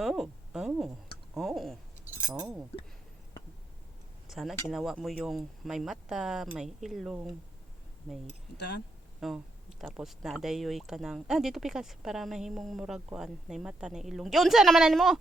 Oh, oh, oh, oh. Sana ginawa mo yung may mata, may ilong, may Daan? oh, tapos nadayoy ka ng dito pikas para mahimong murag kuan, may mata, na ilong. Yun sa naman mo.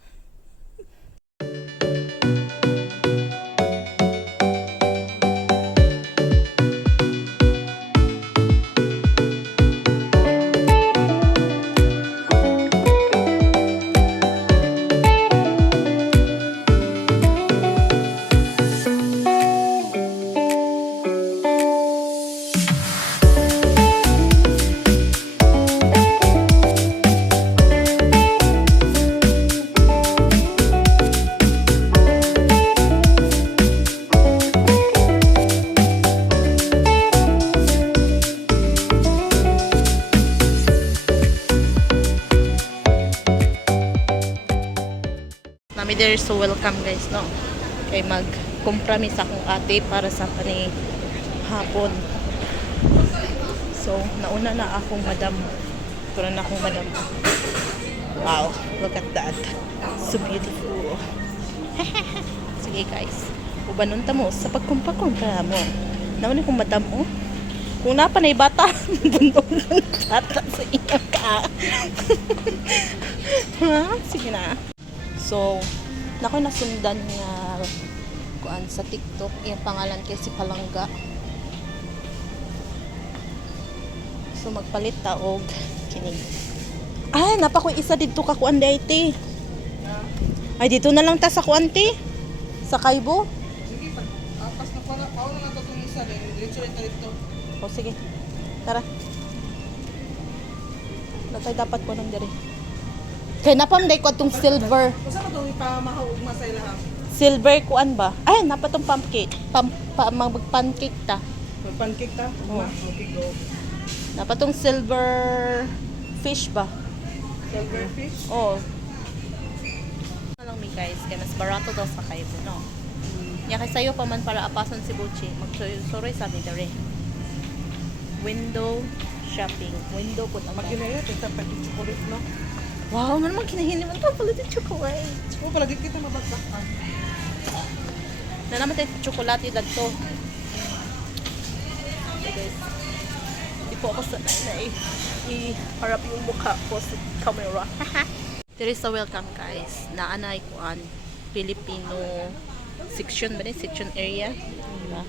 Nami there, so welcome guys, no? Kay mag-compromise akong ate para sa kani hapon. So, nauna na akong madam. Tura na akong madam. Wow, look at that. So beautiful. Sige guys, ubanon ta mo sa pagkumpra-kumpra mo. Nauna akong madam mo. Kung napanay bata, bundong bata sa iyo ka. Ha? Sige na. So, nako nasundan nga kuan sa TikTok, yung pangalan kay si Palangga. So magpalit ta og kini. Ay, napa ko isa dito ka kuan dayte. Ay dito na lang ta sa kuan ti. Sa Kaibo. Sige, pas na pala, paano nga ito itong isa din? Diretso rin dito. O sige. Tara. Natay dapat po nang diri. Kay napamday ko tong silver. Kung saan ito ipamahawag sa ilaha? Silver kuan ba? Ay, napa tong pancake. Mag-pancake ta. Pancake ta? Oo. Okay, go. Napa tong silver fish ba? Silverfish? Oo. Ano lang mi guys, kaya mas barato daw sa Kaibo, no? Ya kay sayo pa man para apason si Buchi. Mag-sorry sabi dere. Window shopping. Window put ang Maginaya, kita pa yung chocolate, no? wow, ano naman kinahini man to pala yung chocolate. Oo pala, di kita mabagsakan. Na naman tayo chocolate dagto. Okay guys. Di po ako sanay na i-harap yung mukha ko sa camera. There is a welcome guys. Naanay kuan Filipino section ba ni? Section area. Diba?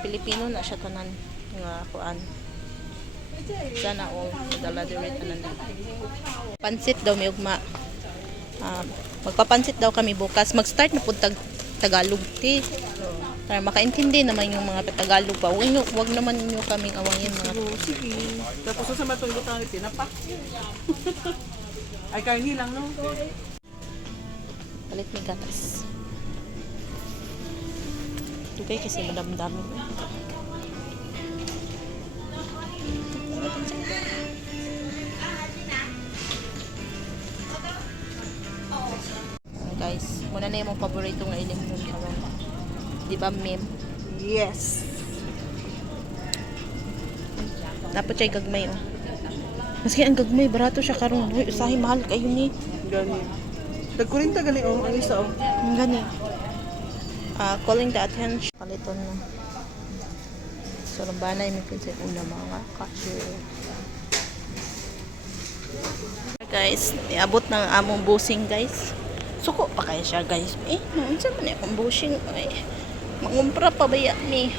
Filipino na siya tanan nga kuan. Sana all dala diri tanan. Pansit daw may ugma. Magpapansit daw kami bukas. Mag-start na pud Tagalog ti. Para makaintindi naman yung mga Tagalog pa. Wag naman niyo kaming awayin mga. Sige. Tapos sa matong butang ito, napak. Ay, karni lang, no? Palit may gatas. Dugay kasi madam-dami. Guys, muna na yung paborito nga ilim nun karon. Di ba, mem? Yes. Dapat siya gagmay, oh. Maski ang gagmay, barato siya karon. Uy, usahay mahal kayo ni. Gani. Nagkurinta gali, oh. Ang isa, oh. Ang gani. Calling the attention. Paliton na. So, lambanay may pinsan una mga cashier. Guys, niabot ng among busing, guys. Suko pa kaya siya, guys. Saan man akong busing? Ay, mangumpra pa ba yan, mi?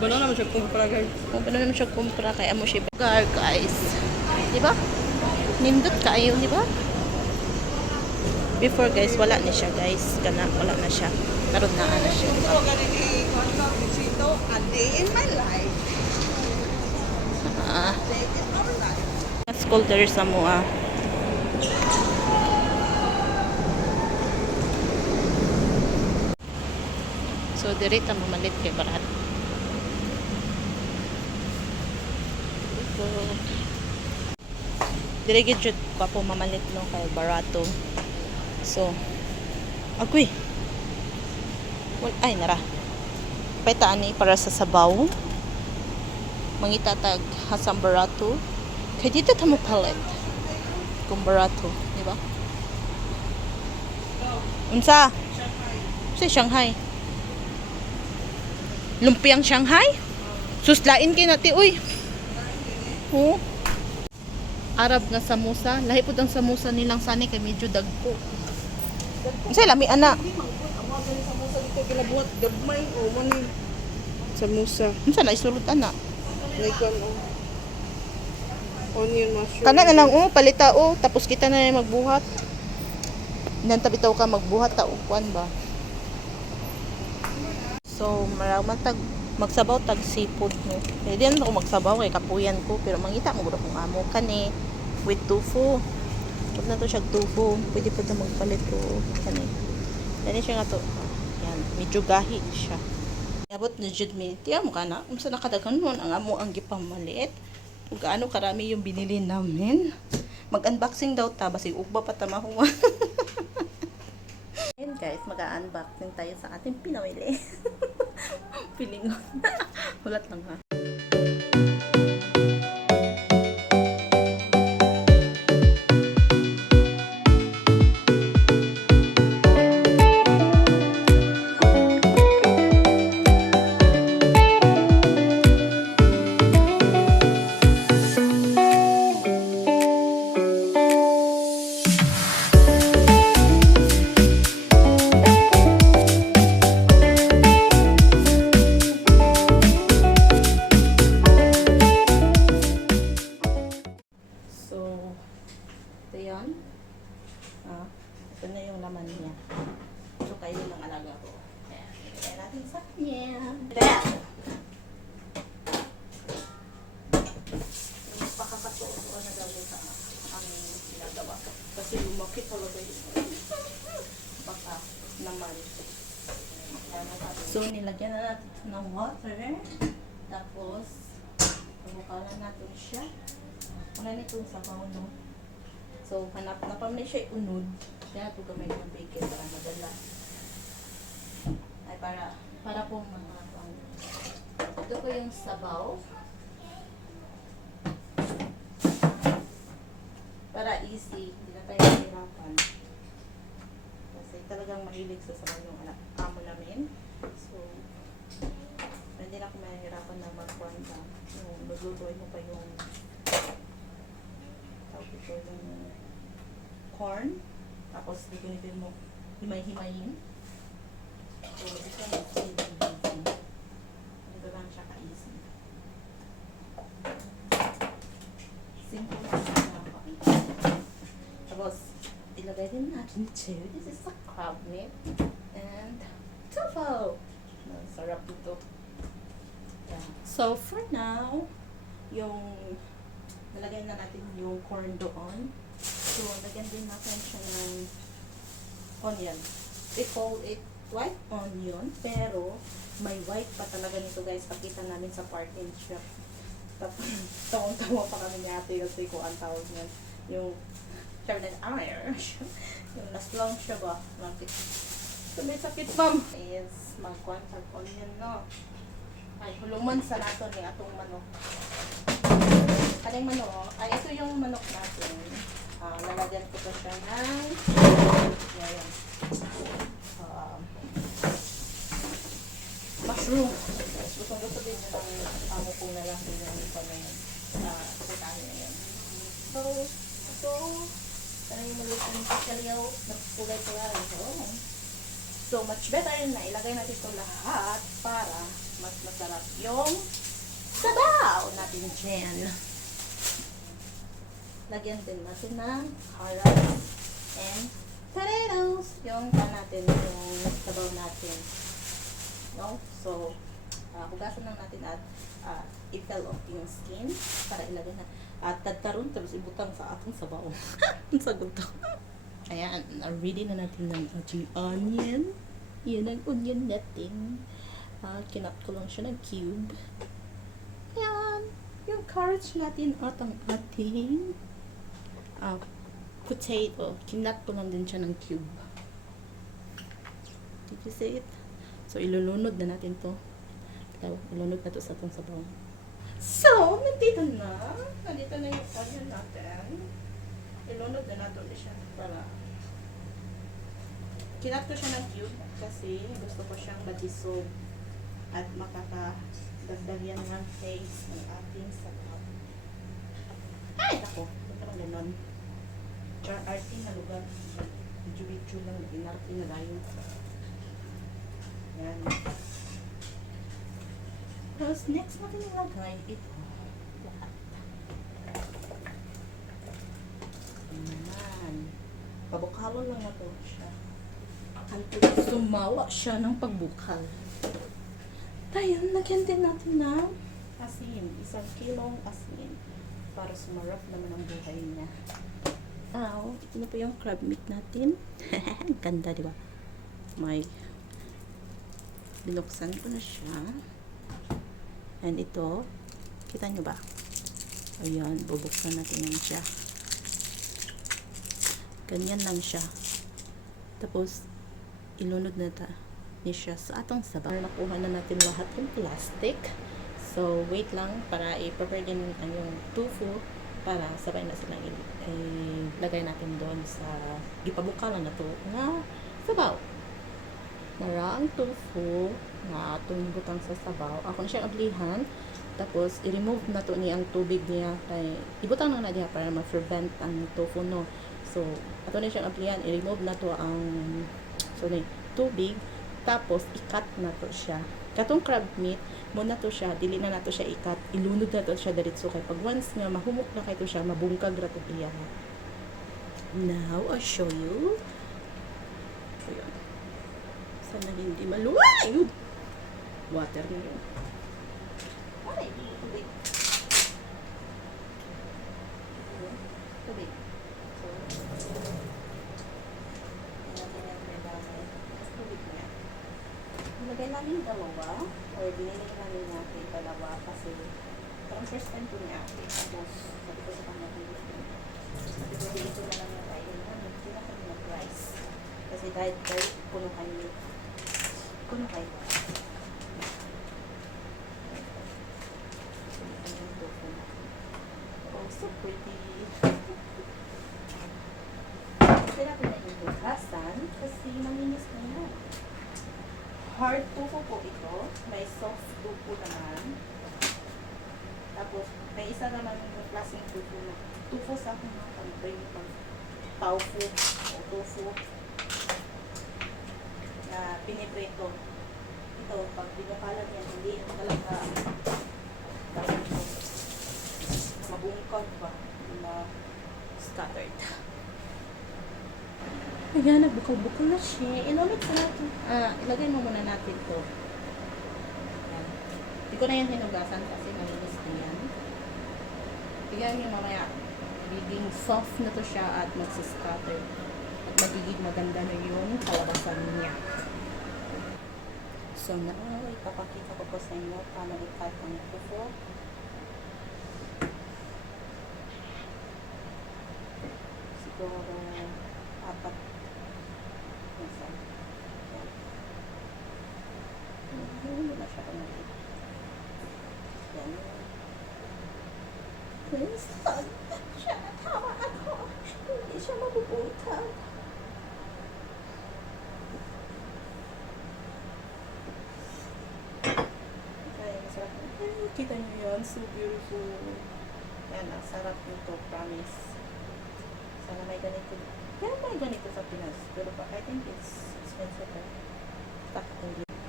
Bano naman siya kung paragay. Kung paano naman siya kumpra, kaya mo siya bagar, guys. Diba? Nindot kayo, diba? Before, guys, wala na siya, guys. Wala na siya. Karoon na siya. Ito, ganito, ito, a day in my life. Ah. Day in our life. School there sa mua. So, direct ang mamalit kay Barat. Direct jud pa po mamalit no kay barato. So, agoy. Well, ay nara. Paitaan ni para sa sabaw. Mangitatag hasang barato. Kay dito ta mo palit. Kung barato, di ba? Unsa? Shanghai. Sa Shanghai. Lumpiang Shanghai? Suslain kay nati uy. Oh. Arab nga samosa. Lahi pud ang samosa nilang sani kay medyo dagko. Unsay lami ana? Hindi mangkot. Ang mga ganun samosa dito gilabuhat gabmay o mani. Samosa. Unsa na isulot ana? Like onion mushroom. Kana na lang palita tapos kita na lang magbuhat. Nanta bitaw ka magbuhat ta kuan ba. So, maramang magsabaw tag seafood no. Pwede yan ako magsabaw kay kapuyan ko pero mangita mo gud akong amo kani with tofu. Pag na to siya tofu, pwede pa na magpalit ko kani. Dani siya nga to. Yan, medyo gahi siya. Abot na jud mi. Tiya mo kana, unsa nakadaghan nun ang amo ang gipamaliit. Kung gaano karami yung binili namin. Mag-unboxing daw ta basig ugba pa ta mahuwa. Ayan guys, mag-unboxing tayo sa ating pinamili. Pilingon. Hulat lang ha. So, ito yan. Ito na yung laman niya. So, kayo ng alaga ko. Ayan. Kaya natin sa kanya. Pakakatuon ko na gawin sa aming ginagawa. Kasi lumaki talaga yun. Baka naman. So, nilagyan na natin ng water. Tapos, pabukalan natin siya. Wala nitong sabaw, no? So, hanap na pa siya unod. Kaya ito gamay ng bacon para madala. Ay, para po mga ito po yung sabaw. Para easy. Hindi na tayo mahirapan. Kasi talagang mahilig sa sabaw yung amo namin. So, hindi na ako mahirapan na magkwanta. Yung maglutuin mo pa yung ito yung corn. Tapos, gagamitin mo himay-himayin. So, ito yung easy. Ito lang siya ka-easy. Simple na siya. Tapos, ilagay din natin too. This is a crab meat. And tofu. Sarap ito. Yeah. So, for now, yung nalagay na natin yung corn doon. So, lagyan din natin siya ng onion. We call it white onion, pero may white pa talaga nito guys. Pakita namin sa parking shop. Tawang-tawa pa kami ni ate kasi kung ang tawag niya. Yung Charlotte Irish. Yung last long siya ba? So, may sakit ma'am. Is magkuhan sa onion, no? Ay, huluman sa nato ni atong manok. Kaling manok, ay ito yung manok natin. Lalagyan ko pa siya ng mushroom. Gusto din yun ang amo kong lalaki yung ito na yun. Putahin na yun. So, ito, tayo maliit yung kakalyaw na kulay-kulay. So, much better na ilagay natin ito lahat para mas masarap yung sabaw natin dyan. Lagyan din natin ng carrots and potatoes. Yung natin, yung sabaw natin. No? So, hugasan lang natin at i-peel off yung skin para ilagay na. At tagtaron, tapos ibutang sa atong sabaw. Ang sagot to. Ayan, ready na natin ng ating onion. Yan ang onion natin. Kinat ko lang siya ng cube. Ayan, yung carrots natin at ang ating potato. Kinat ko lang din siya ng cube. Did you see it? So, ilulunod na natin to. Ilunod na to sa atong sabaw. So, nandito na. Nandito na yung onion natin. Ilunod na natin siya para kinat ko siya ng cube kasi gusto ko siyang ma-dissolve at makakadagdag yan ng taste ng ating sabaw. Ay, ako. Ito naman ganon. RT na lugar. Video-video lang. Inarte na tayo. Yan. Tapos next natin ilagay ito. Lahat. Ayan. Pabukalon lang na to siya. Until sumawa siya ng pagbukal. Tayo, lagyan din natin ng asin. 1 kilong asin. Para sumarap naman ang buhay niya. Ito na po yung crab meat natin. Ganda, di ba? May binuksan ko na siya. And ito, kita nyo ba? Ayan, bubuksan natin yan siya. Ganyan lang siya. Tapos, ilunod na ni siya sa atong sabaw. Nakuha na natin lahat yung plastic. So, wait lang para i-prepare din ang yung tofu para sabay na silang ilagay natin doon sa ipabukalan na to nga sabaw. Nara ang tofu nga atong butang sa sabaw. Ako na siyang ablihan. Tapos, i-remove na to niya ang tubig niya. Kay, ibutang na diya para ma-ferment ang tofu, no. So, ato na siyang ablihan. I-remove na to ang tubig. Tapos, i-cut na to siya. Katong crab meat, muna to siya, dili na nato siya ikat, ilunod na to siya diretso kay pag once nga mahumok na kay to siya, mabungkag ra to iya. Now, I'll show you. Ayan. Sana hindi maluway! Ayun! Water na yun. Ay, tubig. Tubig. Ilagay namin dalawa or binili namin natin dalawa kasi parang first time ko niya tapos sabi ko sa kanya kung gusto niya sabi ko dito na lang yung tayo namin hindi na kami mag-rice kasi dahil puno kayo oh so pretty kasi natin na yung bukasan kasi maminis na yan. Hard tofu po ito. May soft tofu naman. Tapos, may isa naman yung klaseng tofu na. Tofu sa akin mga pang-bring pang tofu o tofu na piniprito. Ito, pag binukalan yan, hindi ito talaga mabungkag ba na scattered. Ayan, nagbukal-bukal na siya. Ilumit sa natin. Ilagay mo muna natin to. Ayan. Hindi ko na yan hinugasan kasi malinis na yan. Tignan nyo mamaya. Magiging soft na to siya at magsiscatter. At magiging maganda na yung kalabasan niya. So now, ipapakita ko po sa inyo paano i-cut ang tofu. Siguro 4 hindi na siya kumali. Yan. Please, siya natawa ako. Hindi siya mabubungkag. Ay, masarap. Kita niyo yan. So beautiful. Yan, ang sarap nito. Promise. Sana may ganito. Yan, may ganito sa Pinas. Pero I think it's expensive.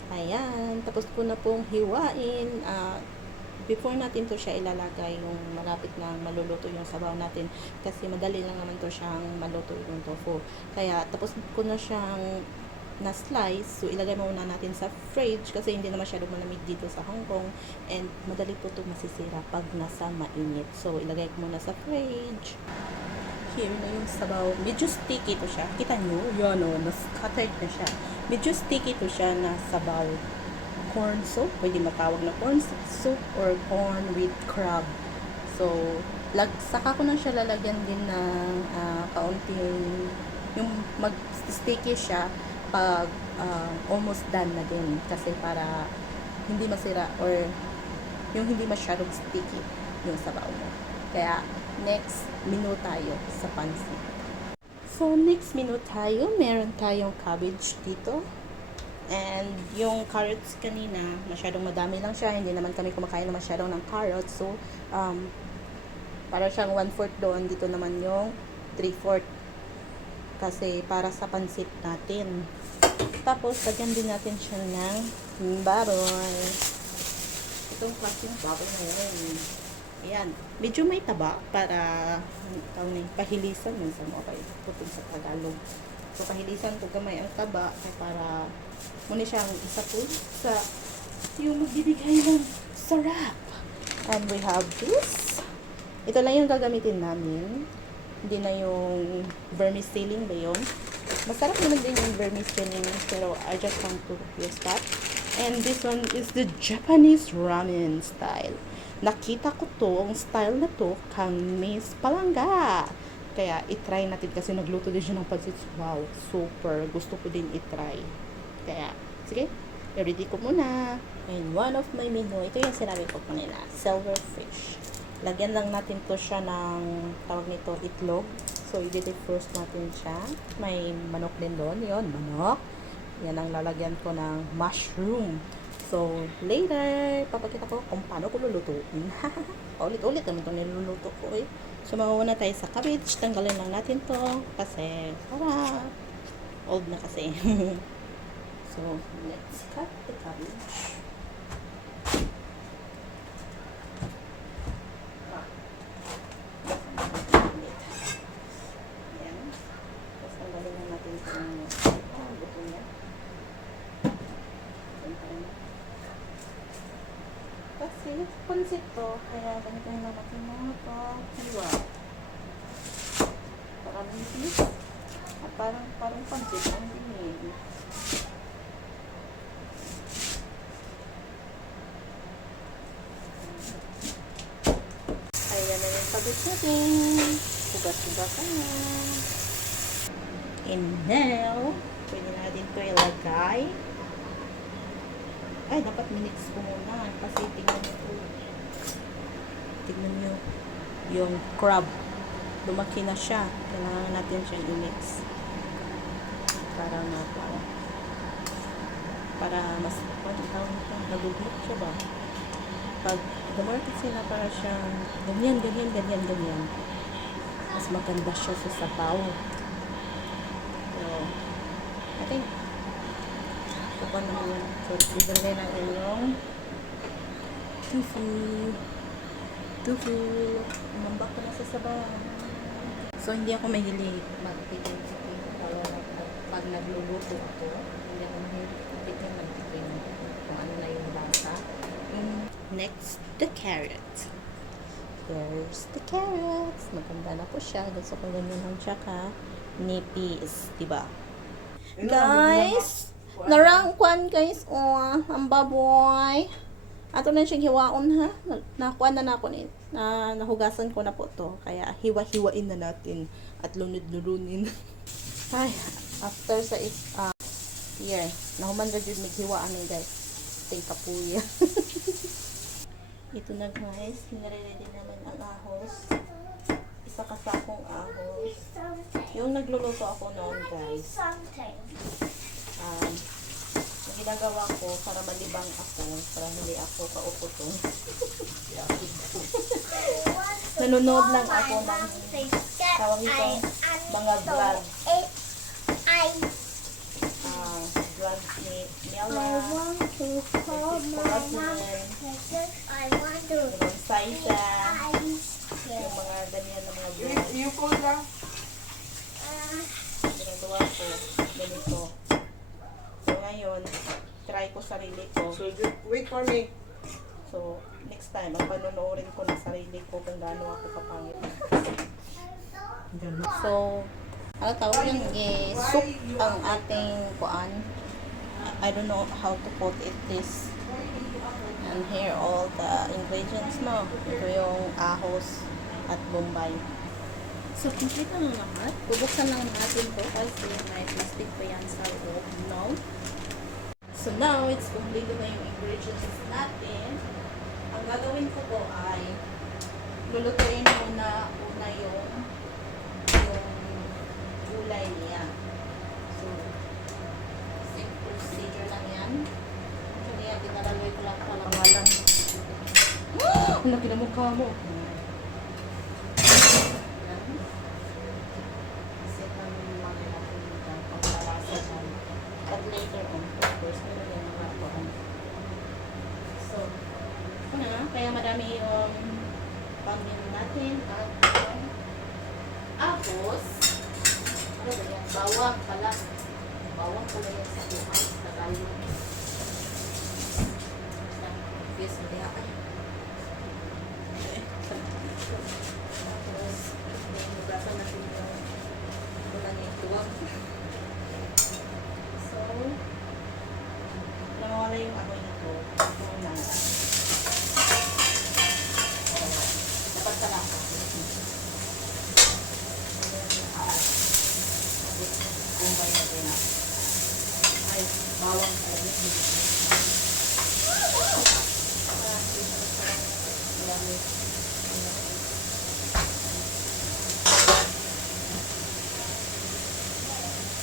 Ayan, tapos ko na pong hiwain. Before natin to siya ilalagay yung malapit na maluluto yung sabaw natin kasi madali lang naman to siyang maluto yung tofu. Kaya tapos ko na siyang na-slice. So ilagay muna natin sa fridge kasi hindi na masyadong malamig dito sa Hong Kong and madali po to masisira pag nasa mainit. So ilagay ko muna sa fridge. Here na yung sabaw. Medyo sticky to siya. Kita nyo? Yan o, na-scattered na siya. Medyo sticky to siya na sabaw. Corn soup. Pwede matawag na corn soup or corn with crab. So, saka ko na siya lalagyan din ng kaunting yung mag-sticky siya pag almost done na din. Kasi para hindi masira or yung hindi masyadong sticky yung sabaw mo. Kaya, next, menu tayo sa pansit. So, next menu tayo. Meron tayong cabbage dito. And yung carrots kanina, masyadong madami lang siya. Hindi naman kami kumakain na masyadong ng carrots. So, para siyang 1/4 doon. Dito naman yung 3/4. Kasi para sa pansit natin. Tapos, lagyan din natin siya ng baboy. Itong klaseng baboy na yun. Ayan. Medyo may taba para pahilisan yun sa mga putin sa Tagalog. So, pahilisan ko gamay ang taba ay para muna siyang isa po sa yung magbibigay ng sarap. And we have this. Ito lang yung gagamitin namin. Hindi na yung vermicelli ba yun? Masarap naman din yung vermicelli pero I just want to use that. And this one is the Japanese ramen style. Nakita ko to, ang style na to, kang Miss Palangga. Kaya, itry natin kasi nagluto din siya ng pansit. Wow, super. Gusto ko din itry. Kaya, sige, i-ready ko muna. And one of my menu, ito yung sinabi ko kanina, silverfish. Lagyan lang natin to siya ng, tawag nito, itlog. So, i-first natin siya. May manok din doon. Yun, manok. Yan ang lalagyan ko ng mushroom. So, later, papakita ko kung paano ko lulutuin. Ulit-ulit naman itong niluluto ko eh. So, mauuna tayo sa cabbage. Tanggalin lang natin to kasi para old na kasi. So, let's cut the cabbage. Ayan. Tapos, tanggalin lang natin itong buto niya. Kasi, pansit to, kaya ganito yung natin mga to. Hiwa. Parang nipis. At parang pansit ang dinid. Ayan na yung pagod natin. Hugas-hugasan na. And now, pwede natin ito ilagay. Ay, dapat minix ko muna. Kasi tingnan nyo po. Tingnan nyo. Yung crab. Lumaki na siya. Kailangan natin siyang i-mix. Para mas naguglit siya ba? Pag dumarte sila para siyang ganyan. Mas maganda siya sa sabaw. So, I think kung naman yun. So, ibigay ng inyong tofu. Umambak ko na sa sabaw. So, hindi ako mahilig mag-tikim pag nagluluto ako. Hindi ako mahilig mag-tikim kung ano na yung lasa. Next, the carrot. There's the carrots. Maganda na po siya. Gusto ko ganyan lang siya ka nipis. Diba? Guys! Narangkwan guys, ang baboy. Ato na siyang hiwaon ha. Nakuha na ako ni. Nahugasan ko na po to. Kaya hiwa-hiwain na natin at lunod-lurunin. Ay, after sa year, nahuman na dyan maghiwaan ni guys. Tingka po yan. Ito na guys, hinarelady naman ang ahos. Isa kasakong ahos. Yung nagluluto ako noon guys. Ginagawa ko para malibang ako, para hindi ako kauputong. Nanonood lang ako ng tawag ito, mga vlog. Vlog ni Miala, ni Saisha, yung mga ganyan na mga vlog. Ginagawa ko, ganito. So, ngayon, try ko sarili ko. So, wait for me. So, next time, ang panonoorin ko ng sarili ko kung gaano ako kapangit. So, ano tawag yun? Soup ang ating kuan. I don't know how to put it this. And here all the ingredients, no? Ito yung ahos at bombay. So, complete na lahat. Bubuksan lang natin to kasi may plastic pa yan sa loob, no? So, now, it's complete na yung ingredients natin. Ang gagawin ko po ay lulutuin muna yung kulay niya. So, same procedure lang yan. So, niya, dinalagay ko lang pala pangalan. Ang laki na mukha mo. Yan. Kasi kami mga natin dyan, pagkalasa dyan. But later on, of course, meron yan mga doon. So, kaya madami yung pangin natin at tapos ano ba yan? Bawang pala yan sa buhay Tagalog. Yes, mali ako. Tapos hugasan natin yung bulan yung tuwag. So nawala yung amoy nito. Dapat pala ako. Kumbay natin na. Ay, bawang talaga. Marami.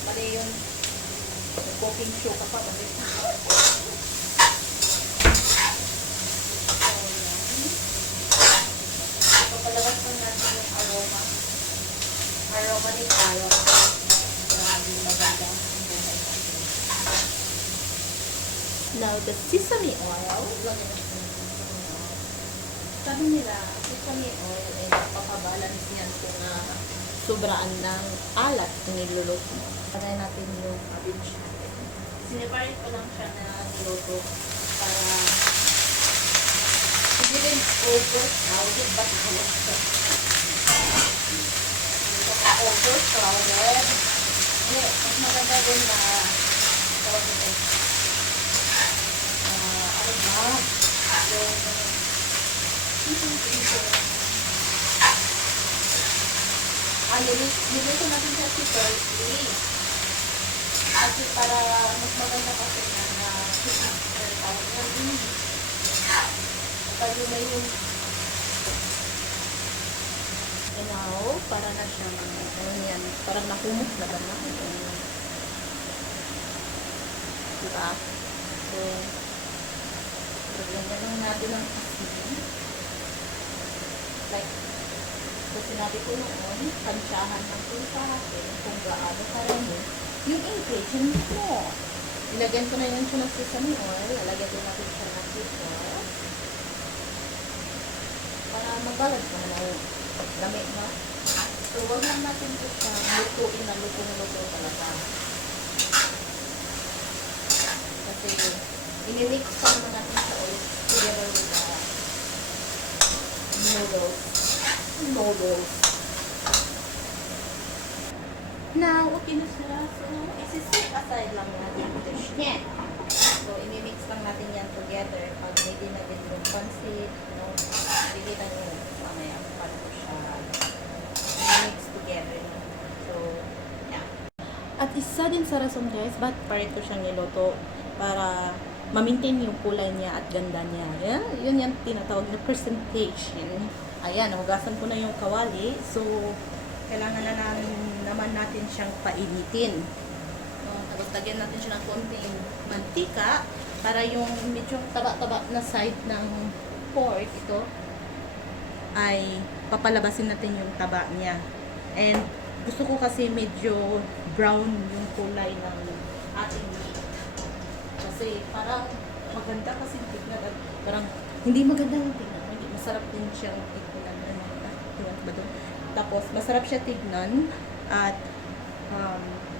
Mali yun. Cooking show ka pa. Mali. Papalabas lang natin yung aroma. Aroma ni Kaya. Grabe maganda ang buhay natin. Now, the sesame oil. Sabi nila, sesame oil ay napapabalance yan kung sobraan ng alat kung niluluto mo. Pagay natin yung cabbage natin. Sineparate ko lang siya na niluto para hindi rin overcrowded but overcrowded. Mas maganda din na tawag nito. Ano ba? Niluto natin siya si Thursday. Kasi para mas maganda kasi na tawag yan. Tayo na yung now, para na siyang ano yan, parang nahumok na ba na? Diba? So, lagyan lang natin ng asin. Like, so sinabi ko noon, tansyahan ng pulsahatin kung gaano karami yung ingredient mo. Ilagyan ko na yun siya ng sesame oil. Lalagyan din natin siya ng sugar. Para mag-balance naman ang lamig, no? So, huwag lang natin ito siya lutuin na luto talaga. Kasi, i-mix pa naman natin sa oil together with the noodles. Now, okay na siya. So, isi-set aside lang natin yung dish niya. So, i-mix lang natin yan together. Pag ready na din yung pancit, no? Bigyan na nyo mamaya paano ko siya i-mix together. So, yeah. At isa din sa rason guys, ba't parit ko siyang niluto para ma-maintain yung kulay niya at ganda niya. Yeah? Yun yung tinatawag na presentation. Ayan, hugasan ko na yung kawali. So, kailangan na naman natin siyang painitin. Tapos lagyan natin siya ng konting mantika para yung medyo taba-taba na side ng pork ito ay papalabasin natin yung taba niya. And gusto ko kasi medyo brown yung kulay ng ating meat. Kasi parang maganda kasi tignan at parang hindi maganda yung tignan. Hindi masarap din siyang tignan. Tapos masarap siya tignan at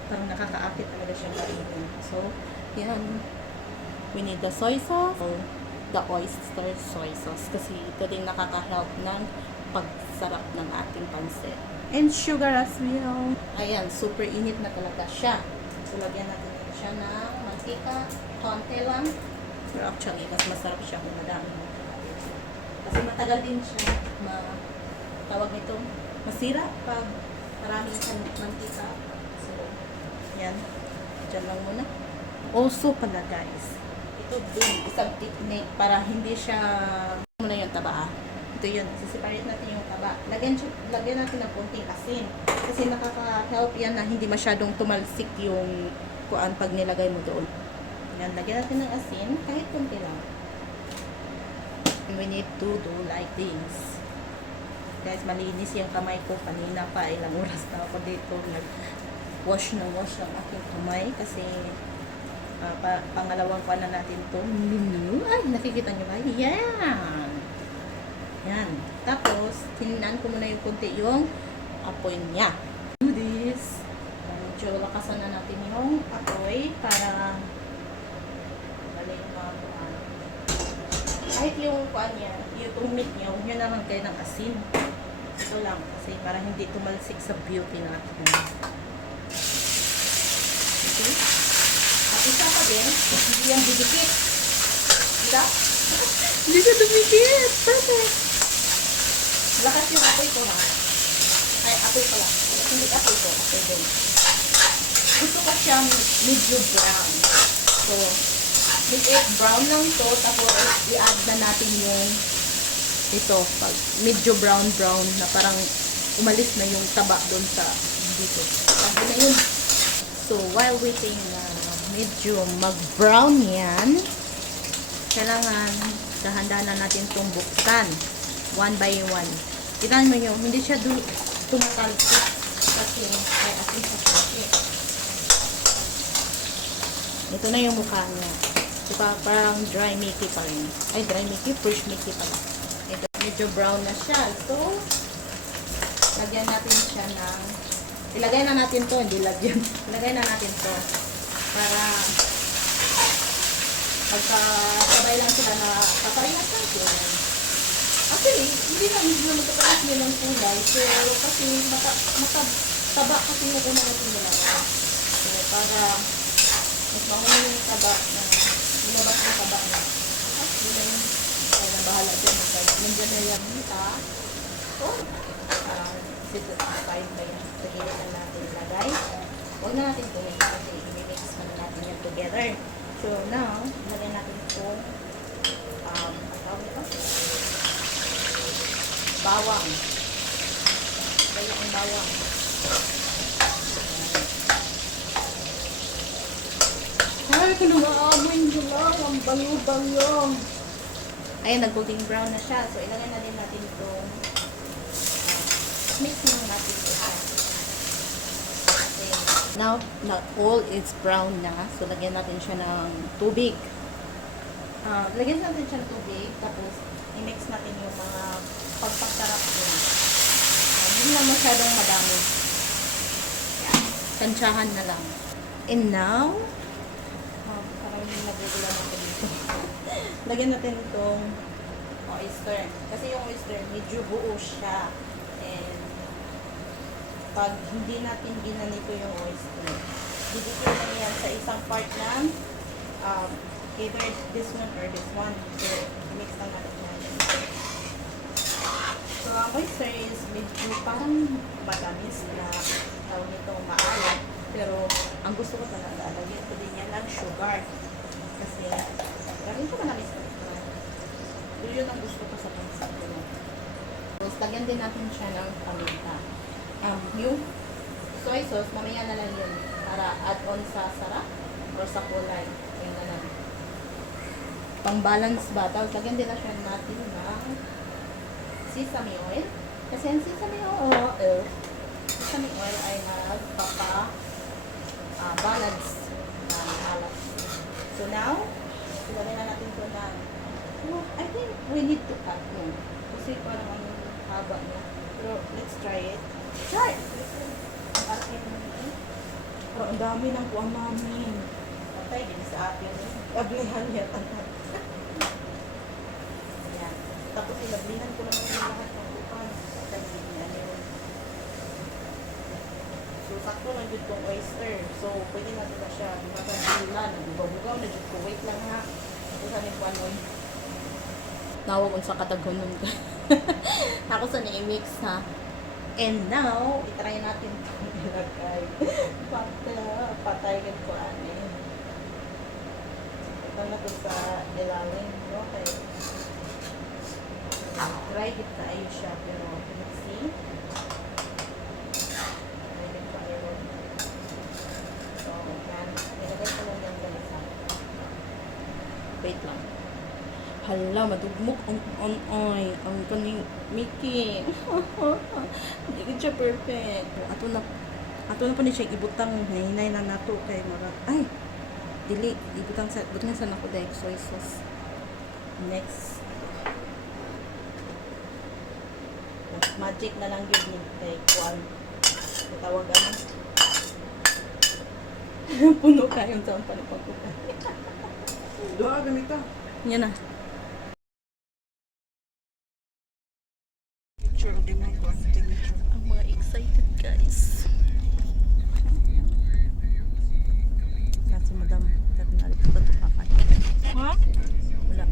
parang nakakaakit talaga siya kainin. So, yan. We need the soy sauce or the oyster soy sauce kasi ito din nakaka-help ng pagsarap ng ating pansit. And sugar as well. Ayan, super init na talaga siya. So, lagyan natin siya ng mantika. Konti lang. Pero actually, mas masarap siya kung madami. Kasi matagal din siya tawag nito masira pag maraming mantika. So, yan. Diyan lang muna. Also pala guys, ito din isang technique para hindi siya muna yung taba Ito yun, separate natin yung taba. Lagyan natin ng konting asin. Kasi nakaka-help yan na hindi masyadong tumalsik yung kuan pag nilagay mo doon. Yan, lagyan natin ng asin, kahit konti lang. We need to do like this. Guys, malinis yung kamay ko. Kanina pa, ilang oras na ako dito. Nag-wash ng aking kamay. Kasi, pangalawang pa na natin to. Ay, nakikita nyo ba? Yan! Yan. Tapos, tininan ko muna yung konti yung apoy niya. Do this. Medyo lakasan na natin yung apoy para malay yung mga kuan. Kahit yung kuan niya, yung meat niya, huwag nyo naman kayo ng asin. Ito lang. Kasi para hindi tumalsik sa beauty natin. Okay? At isa pa din, hindi yan didikit. Diba? Hindi siya dumikit. Perfect. Lakas yung apoy ko ha. Ay, apoy pala. Hindi apoy ko. Apoy din. Gusto ko siyang medyo brown. So, make brown lang to. Tapos, i-add na natin yung ito. Pag medyo brown na parang umalis na yung taba doon sa dito. Pag na yun. So, while waiting na medyo mag-brown yan, kailangan handa na natin itong buksan. One by one. Tignan mo nyo, hindi siya tumatalsik kasi ay asin sa kasi. Ito na yung mukha niya. Diba, parang dry Mickey pa rin. Ay, dry Mickey, fresh Mickey pala. Ito, medyo brown na siya. So, lagyan natin siya ng ilagay na natin to, hindi lagyan. Ilagay na natin to para pagkasabay lang sila na paparehas natin. Actually, hindi na medyo magkakaras nilang kulay, pero kasi mataba kasi yung una natin nilagay. So, para mas mahuli yung taba na nilabas yung taba na. At yun, kaya na bahala dyan. Nandiyan na yung mita. Oh, fine ba yan? Sa gilid na natin ilagay. Huwag na natin tuwing kasi i-mix na natin yan together. So, now, ilagay natin itong bawang. Kaya ang bawang. Ay, kinumaamoy nyo lang. Ang bango-bango. Ayan, nag-golden brown na siya. So, ilagay na din natin itong mix naman natin ito. Now, all is brown na. So, lagyan natin siya ng tubig. Lagyan natin siya ng tubig. Tapos, i-mix natin yung mga pagpagtarap niya. Hindi na masyadong madami. Yan. Tansyahan na lang. And now, parang nagugulan ako dito. Lagyan natin itong oyster. Kasi yung oyster, medyo buo siya. And, pag hindi natin ginanito yung oyster, didikit na yan sa isang part ng either this one or this one. So, mix lang natin yan. So, ang oyster is medyo parang matamis na tawag nito maalat. Pero, ang gusto ko talaga, lagyan ko din yan ng sugar. Kasi, lagyan ko manamis ko. So, yun ang gusto ko sa pansit ko. Tapos, lagyan din natin siya ng paminta. Yung soy sauce, mamaya na lang yun para add-on sa sarap or sa kulay. Ayun na lang. Pang balance ba? Tapos lagyan din na siya natin ng sesame oil. Kasi ang sesame oil ay nagpapa-balance ng alat. So now, ilagay na natin ito na I think we need to cut yun. Kasi parang ang haba niya. Pero let's try it. Try! Pero ang dami ng kuwang namin. Patay din sa atin. Ablihan niya. Ayan. Tapos ilablihan ko naman yung lahat ng kupan. Patay din niya yun. So, sakto lang dito yung oyster. So, pwede natin na siya. Bumagan na bugaw na dito. Wait lang ha. Ito sa nyung kuwan nun. Nawag sa katagunon ko. Ako sa ni-mix ha. And now, itry natin itong ilagay. Patay ka ko Ito na ito sa ilalim. Okay. Dry it tayo siya, pero let's see. Dry it tayo. So, yan. Nilagay ko lang yung ganisa. Wait lang. Hala, madugmok ang ang kaning Mickey. Hindi ko siya perfect. Ato na po ni siya ibutang hinay na nato kay mara. Ay, dili ibutang sa nako dahil soy sauce. Next. Magic na lang yun ni kay Kuan. Tawag ano. Puno kayong sa panipagkutan. Doa ganito. Yan na. Picture di mo ko. Ang mga excited guys. Kasi madam, terminal ito ba ito kakay? Ha? Wala.